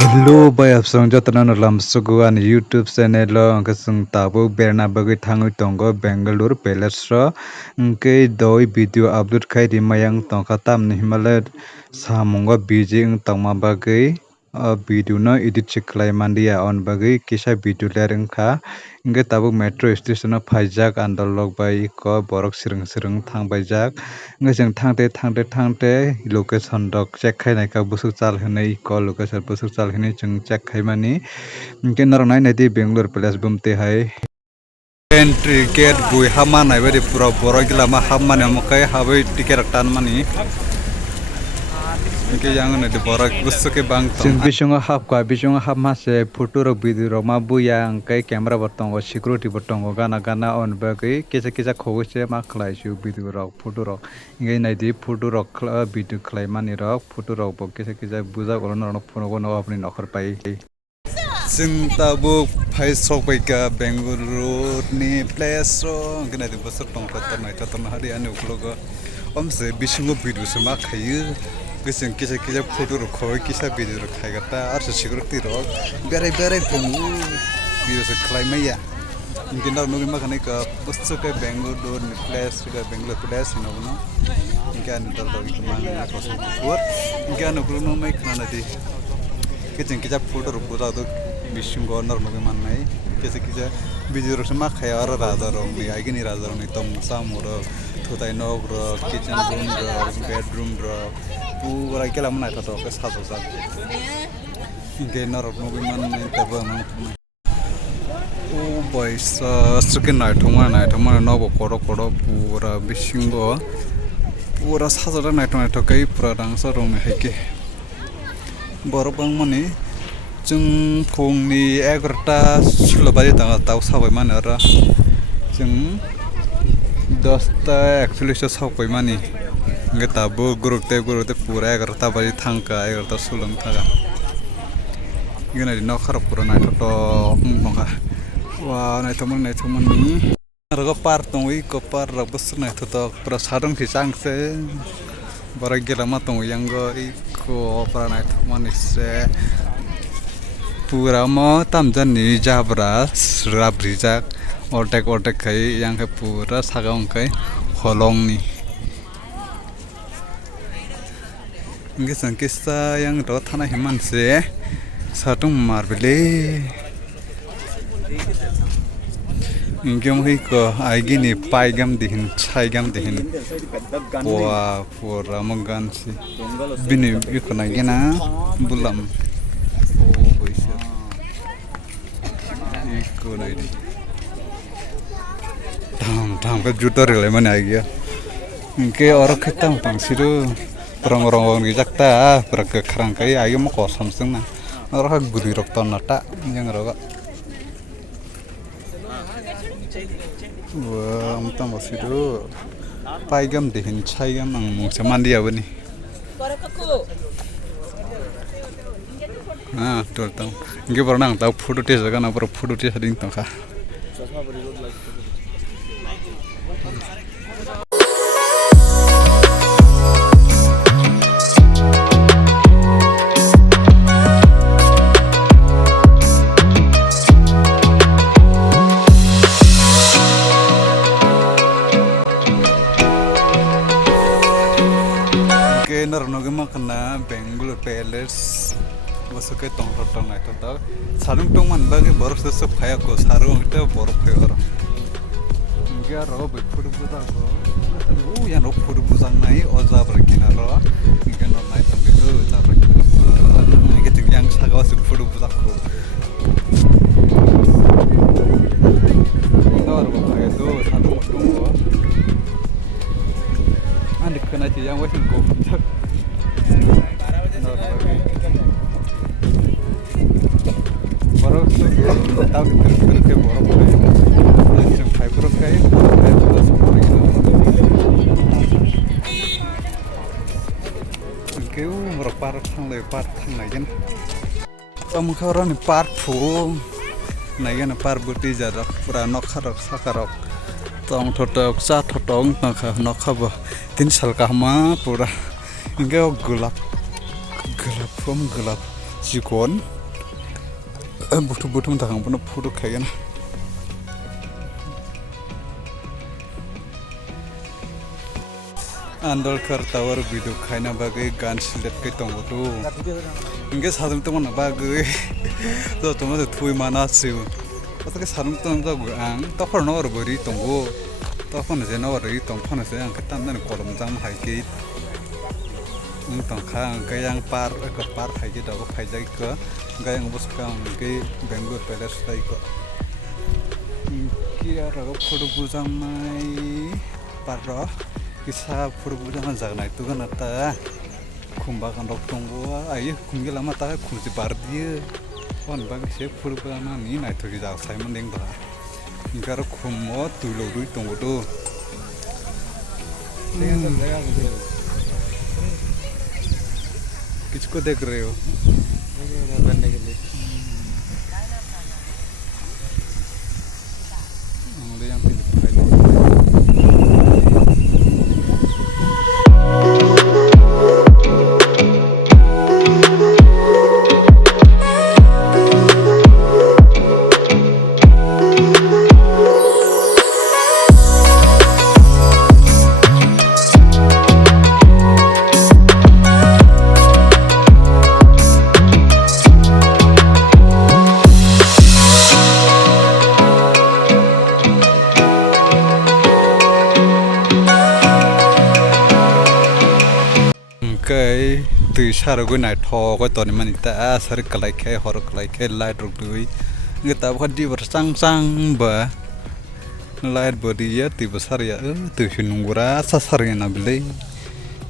Hello, by Absong Jotana Lamsugu and YouTube channel Kasung Tabu Berna Bagi Tangu Tongo Bengalore Palace Nke doi video upload kai di mayang tongkatam ni Himalaya Samunga Beijing Tongma Bagi video no edit chiklai mandia on bagi kisah video lereng ka Inge tabu metro station phaijak andalok bai ko borok sireng thang baijak Inge jeng thangte location dok check khai naika busuk chal hinai ko location busuk chal hinai jeng check khai mani Inge narnai nadi Bengalore Palace bumte hai entry gate bui hama nai bari pura borok gila ma hamma ne mokai habai tiket tan mani Inke yang nadi borok busuk ke bang jeng bisonga hap mase photo rok video rok ma buya angkai camera botongo security botongo gana on bagi kisa khogose ma khlaisu video rok photo rok ingai naidi photo rok video khlai mani rok photo rok bo kisa buja gorona rok phono no apni nokhor pai जों दाबो फाइसक बाइका बेंगलुरु नि प्लेस रो गना दि बसर टंका तनाय ततना हारि आने उखलोग हमसे बिसिंगो भिडियो से मा खायो गोसों किसा फोटो रो खय किसा भिडियो रो खायगता आर सिक्युरिटी रो बेरे फंगु भिडियो से खलायमाया इनकिना नुगि मा खाने का बसक बेंगलुरु नि प्लेस का बेंगलुरु प्लेस नबनो इनकान दल दल मा कसो फोर इनकान उखलो नो माइ खाना दि किजों किजा फोटो रो बुजा दो बिसिंगो नरमगे माननाय किसा भिडियो रो मा खाया आरो राजा रो नि आइगनि राजा रो नि तम सामु रो थुताय नग रो किचन रूम रो बेडरूम रो पूरा केला मनाय तो के साजो जा इनके नरमगे माननाय तबा मान ओ बाइसा सुके नाय थमा नबो कोरो पूरा बिसिंगो पूरा साजो नाय तो कै पूरा डांसर रो मे हेके बरबां माने जों फुंनि 11टा सुलबारि दाउ साबाय माने आरो जों 10टा 41 साबाय माने गताबो गुरुते पूरा 11टा बारि थांका 11टा सुलम थागा गनाय न खरब पुरा नायथ नखा वा नायथमनि आरो पार दंइ को पार रबस नायथ पुरा सादं थिसांसे bara gila matong yang go iko para manise pura mo tamjan ni jabra rabrijak ortek kai yang ke pura sagong kai holong ni ngisan kisa yang ro thana himanse satung marbele Ingkem hiko aigini paigam dihin chaigam dihin wa pura mangansi bini ikona gena bulam oh boisa ikona ini tam ka jutar le mane aigya ingke orok khitam pangsiru rong ni jakta prak khrang kai aigya mo kosam singna orok gudi rok tonata yang roga wah, mungkin masih paigam dihin chaigam ang mungkin mandi apa nih? Ah, tuh tahu. Enggak pernah tahu foto tes kan, apa foto tes ada yang tahu kah? Narnoge makna Bengalore Palace wasuk tong naik to sarung tong man bagi borok se phaya ko sarung te borok phayora inga ro be photo buza ko o ya no photo buza nai oza brakina ro inga no nai tam ge do za brakina inga ting yang saga su photo buza ko ndar bo phaya do sarung tong ko andi kana ti yang wasin ko borok tahu ke borok macam fiber kayak kêu borok par thang này kan kamu orang par phu này kan par buti jarak pura nok sakarok tong thotok sa thotong nok khaba tin sal kahma pura Enggak gelap Jikon butuh takang pun foto kayak na andal tower video kaina bagai gan silet kai tongo tu ingge sadum to mana bagai to tomo thui mana siu to ke sadum to ang to khor no bori tongo to khon je no ri tong khon se ang ketam nan kolom jam hai ke tong khang ke yang par hai ke dago phai jai ko ga yang bus ka ke Bengalore Palace tai ko ki ara go photo bujang mai par ro kisah perubahan jangan itu kan ada kumbakan doktongo ayo kumgi lama tak kumsi bardia on bang sih perubahan ini naik tuh kita saya mending dah ingkar kumot tuh duit tunggu tuh किसको देख रहे हो बनने के लिए यहाँ पे cái từ xa rồi cái này thò cái tuần mình ta sẽ cái lại cái họ lại cái lại rồi người ta bắt đi vào sang bờ lại bờ đi á từ besar ya từ hình ngura sasar ya nabili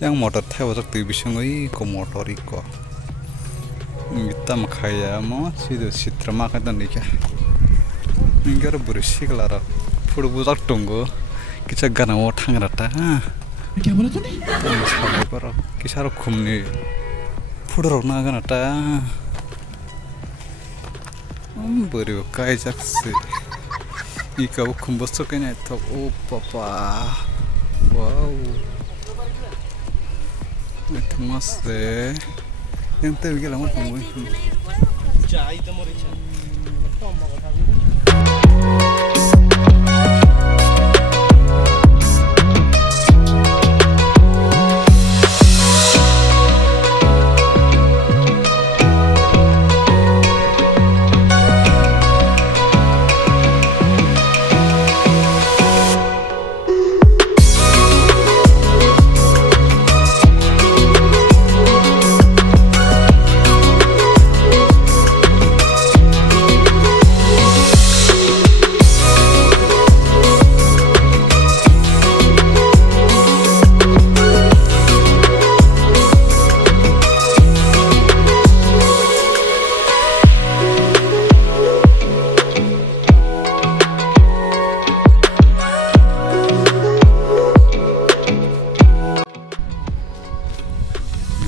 yang motor theoจากtừ bisung ấy có motor iko kita makaya mo sido sitrama kan tadi ya ingkar bersih kelara puru budak tunggu kita gana mau thang rata क्या बोला तूने पर किसारो घूमने फुट रोकना का नटा बड़े काय जक्से इका वो कुंभस्तो के नहीं तो ओ पापा वाव itu mas deh yang teh gila mau punggung चाय तो मोरी चाय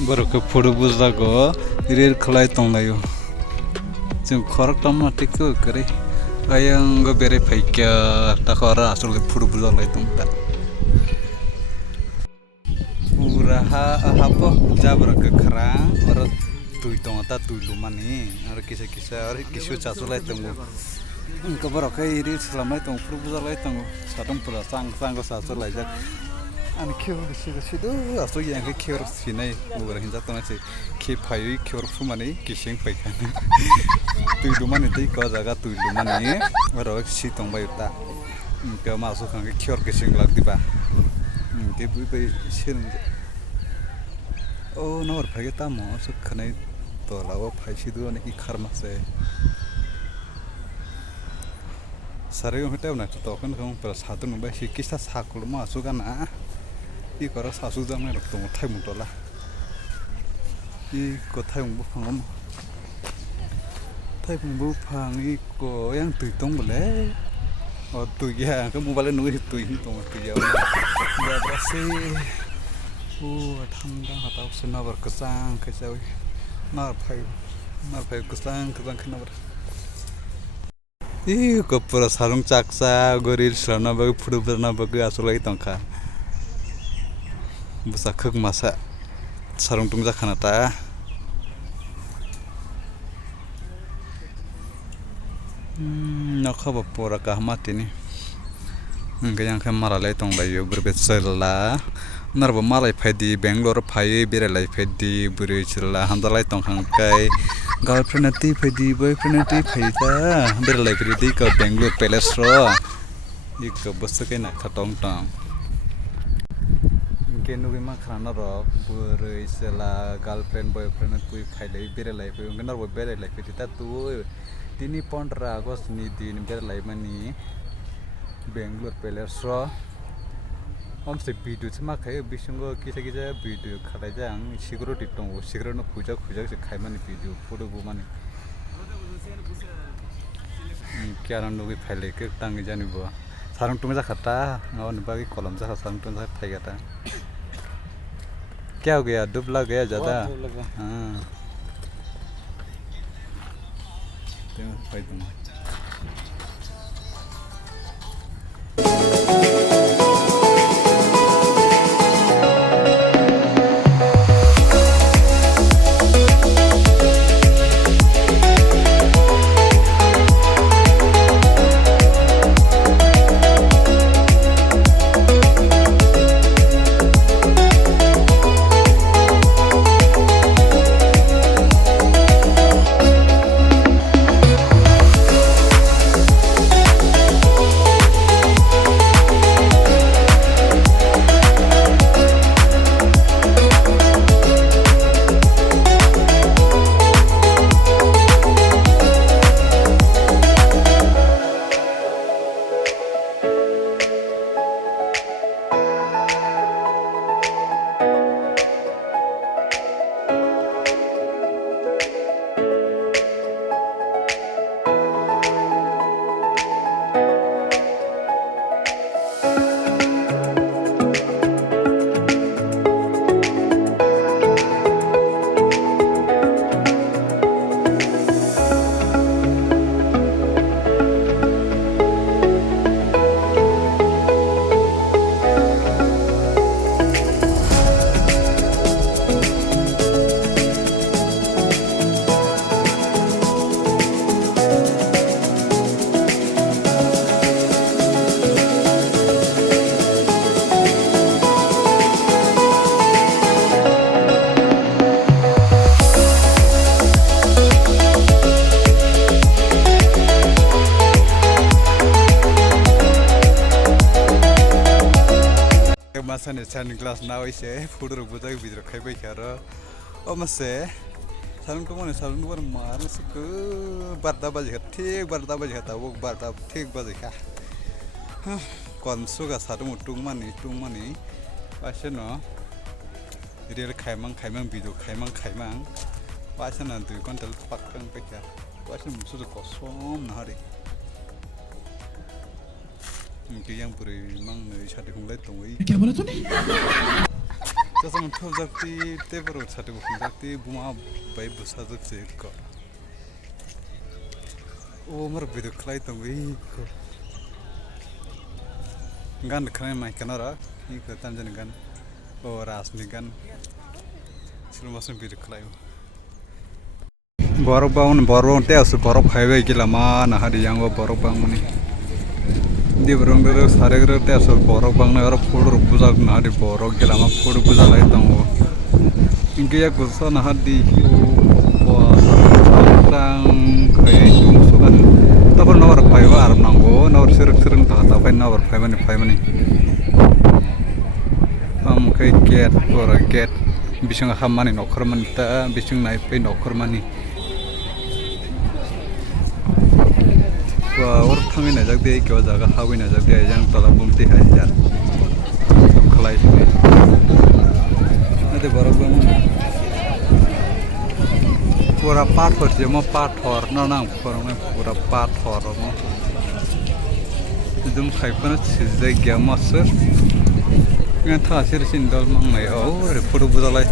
baru ke puru buzago irir khalai tonglayo jeng khorak tamatik ko kare ayang go bere phaikya takara asol puru buzag lai tongta pura ha po jabra ke kharang or tui tongta tui lumani ar kisa ar kisu chasulai tongo ko baru ke irir selamai tong puru buzag lai tongo sadong pura sang go sasulai jak ani kyo si do aso yang ke kyo sinai ura hinja tona se ke phai kyo fumani kising paikan tu lumani tei ko jaga tu lumani aro si tong bai ta ke ma so khang ke kyo kising lag diba ke bui bai sin o nor phai ta mo so khanai to lawo phai si do ani kharma se sare yo heta na to kan khong pra satun bai si kisa sakul ma so kana 이 거라 사수장에 럭동 타이문 돌라 이거 타이문 부팡 타이문 부팡 이거 양 뚜이똥 볼래 뚜이야 그 모발에 누이 뚜이 똥 뚜이야 야 브라시 오 탐당 하다 없으나 버크상 그자위 나파이 그상 그상 크나 버 이거 뿌라 사롱 짝사 거릴 슬나 버그 푸르브나 버그 아솔라이 똥카 busa khuk masa sarung tungja khana ta Nakaba pura kahmati ni. Yang kan maralai tong layu berbet serla. Narba malai pedi Bengalore pai biralai pedi buri serla handalai tong hangkai. Girlfriend nanti pedi boyfriend nanti pedi ta biralai pedi ke Bengalore Palace ro. Ika bos ke nak katong tong. Kenu bima khana ro buri serla girlfriend boyfriend nanti pedi biralai pedi narba biralai pedi ta tu. Tini pondra August ni din biralai mani. Bengalore Palace ro. Om se video cuma kayak bisungo kisah video kata jang security tunggu security no puja se kai mani video foto bu mani. Kiaran nugi file ke tangi jani bu. Sarung tunggu kata ngawan bagi kolam jaka sarung tunggu file kata. क्या हो गया दुबला गया ज़्यादा हाँ masa ni standing class now ise food ro buja video khai bai khara o mase salung tumo ne salung tumo mar se ko barda baje kha thik barda baje kha ta wo barda thik baje kha kon su ga sa tung mani ase no real khaimang video khaimang ase na du kontal pakkang pe kha ase musu ko som na hari कि yang puri mang ne chate khunglai tongoi क्या बोला तूने jasam thobjakti te baro chate khunglai buma bai busa jakse ko o mar video khlai tongoi ko gan khane mai kanara ni ko tanjan gan o rasni gan silmasun video khlai borok baun te asu borok khaibai gilama na hari yang borok bang mani di berong dulu sare gede teh asal borok bang na orang food buzak na di borok gelama food buzak lagi tanggo ingke ya gusa na di wah tang kayak itu musuhan tapi nawar paywa arab nanggo nawar sering tak tapi nawar paywa ni kayak get bising hamani nokor mani ta bising naik pe nokor mani और थांगे ना जग दे क्यों जगह हावी ना जग दे जंग तला बुमते है यार सब खलाई से अरे बराबर पूरा पाठ और जमा पाठ और ना पूरा पाठ और मो तुम खाइपन चीज़ क्या मस्तर यहाँ था सिर सिंदल मंगाई और फोटो बुझालाई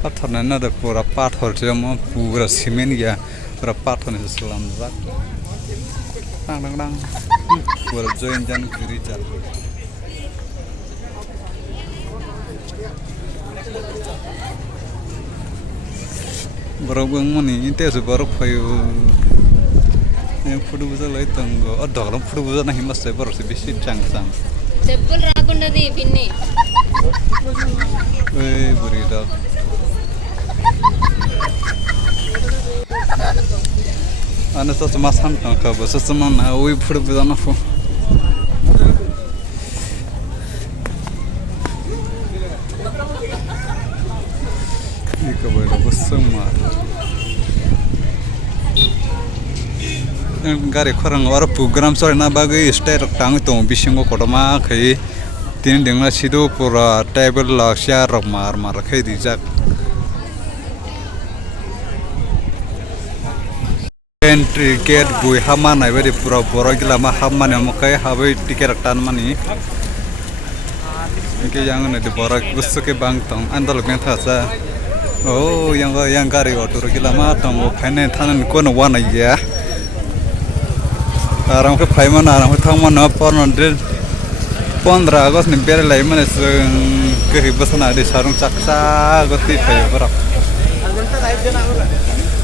पाथर ना तो पूरा पाठ और जमा पूरा सीमेंट गया पूरा पाठ होने से सलाम जात dang buat join jan kiri jal borok bang mani inte su borok payu yang foto bisa lagi tunggu. Oh, dalam foto bisa nih mas saya baru sebisi cang. చెప్పులు రాకుండాది పిన్ని Beri dok. Ane sa cuma santan kabo, sa cuma na foto bisa na fo. Ini kabo itu besar. Gari korang orang program soalnya nabagai style tang itu bisingo kodama kai tin dengan situ pura table lah share mar kai dijak entry gate bui hama na beri pura borok gila mah hama ni makai habai tiket tan mani ini yang ada di borok busuk ke bank tong andal bank thasa oh yang gari auto gila mah tong finance tanan kono wana ya orang ke pay mana orang ke thang mana pon ondel 15 Agustus ni beri lagi mana kehidupan ada sarung caksa goti pay berak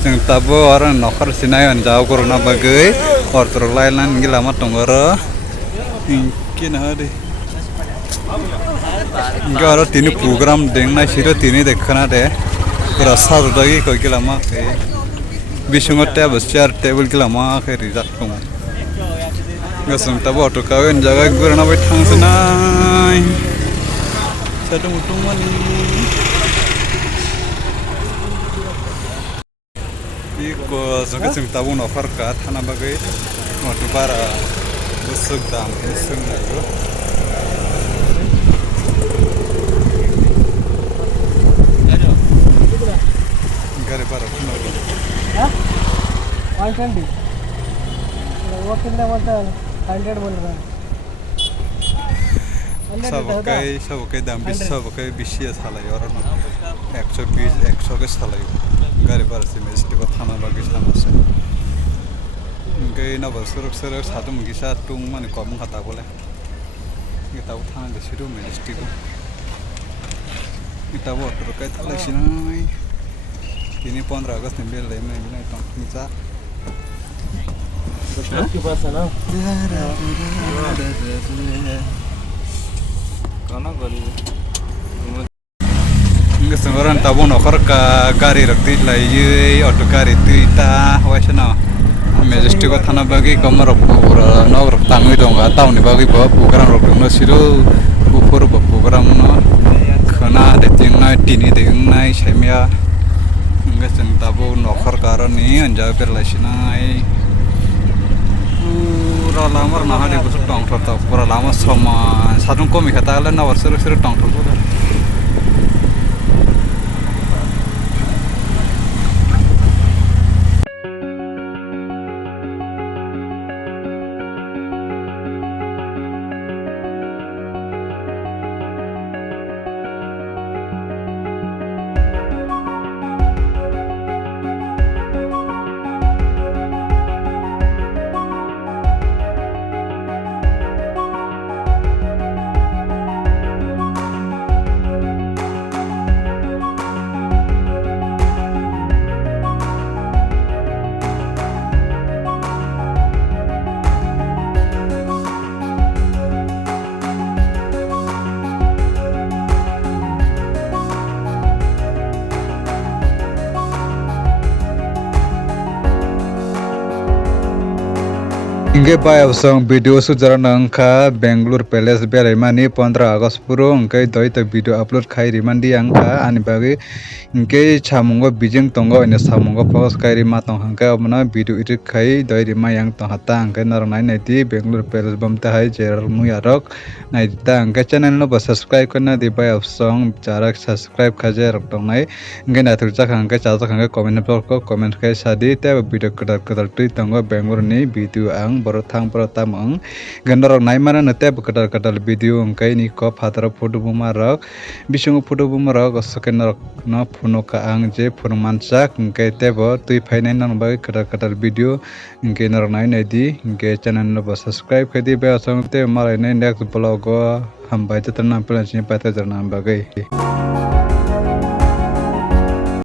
yang tabu orang nakar sinayan jauh korona bagai orang terlainan gila mat tonggoro mungkin ada enggak ada tini program dengan siro tini dekana deh rasa lagi kau gila mak bisungot table gila mak rizat kau Gasum tabu auto kawin jaga guru na betang senai. Satu mutung mani. Iko gasum tabu na farka thana bagai auto para busuk dam busuk na yo. Gari para thana. Hah? 120. वो कितने बोलता है 100 बोल रहा है सबके दाम सबके बेसी सालाय और 120 100 के सालाय गाड़ी पर से मेस्टिक थाना लगे सामसे इनके ना बसरक सरक सातु मुगिसा तुंग माने कम खाता बोले ये ताऊ थाना के सिरो मेस्टिक ये ताऊ ऑटो के थाला सिनाय ini 15 Agustus ni beli mana tong mica के पास है ना खाना गरी Enggak sembarang tabu nokor ke gari rakti lagi auto gari tu ita wajah na majestic ko thana bagi kamar pura na tangi dong tahu ni bagi bawa program rokong na siru ukur bawa program na khana deting na tini deting na semia enggak seng tabu nokor karan ni anja berlasi na pura lamar na hari busuk tong terta pura lama sama satu komi kata kalian na seru tong terta Inge pai absong video sujaran angka Bengalore Palace berimani 15 Agustus puro angkai doi ta video upload khai rimandi angka ani bagi inge chamungo bijeng tongo ine samungo pos kai rima tong angka amna video edit khai doi rima yang tong hata angkai naranai naiti Bengalore Palace bamta hai jeral muyarok naita angkai channel no ba subscribe karna di pai absong jarak subscribe khaje rok tong nai inge natur jak angkai chajak angkai comment box ko comment khai sadi ta video kadar tui tongo Bengalore ni video ang boro thang pro tamang gandorok naimana nate kadal video angkai ni ko phatara photo buma rok bisung photo buma rok scanner no phono ka ang je phone manchak angkai tebo tui phainai nang bai kadal video angkai narok nai di angkai channel no subscribe khadi ba asang te marai nai next vlog hambai te tanam plan sin pata jarna bagai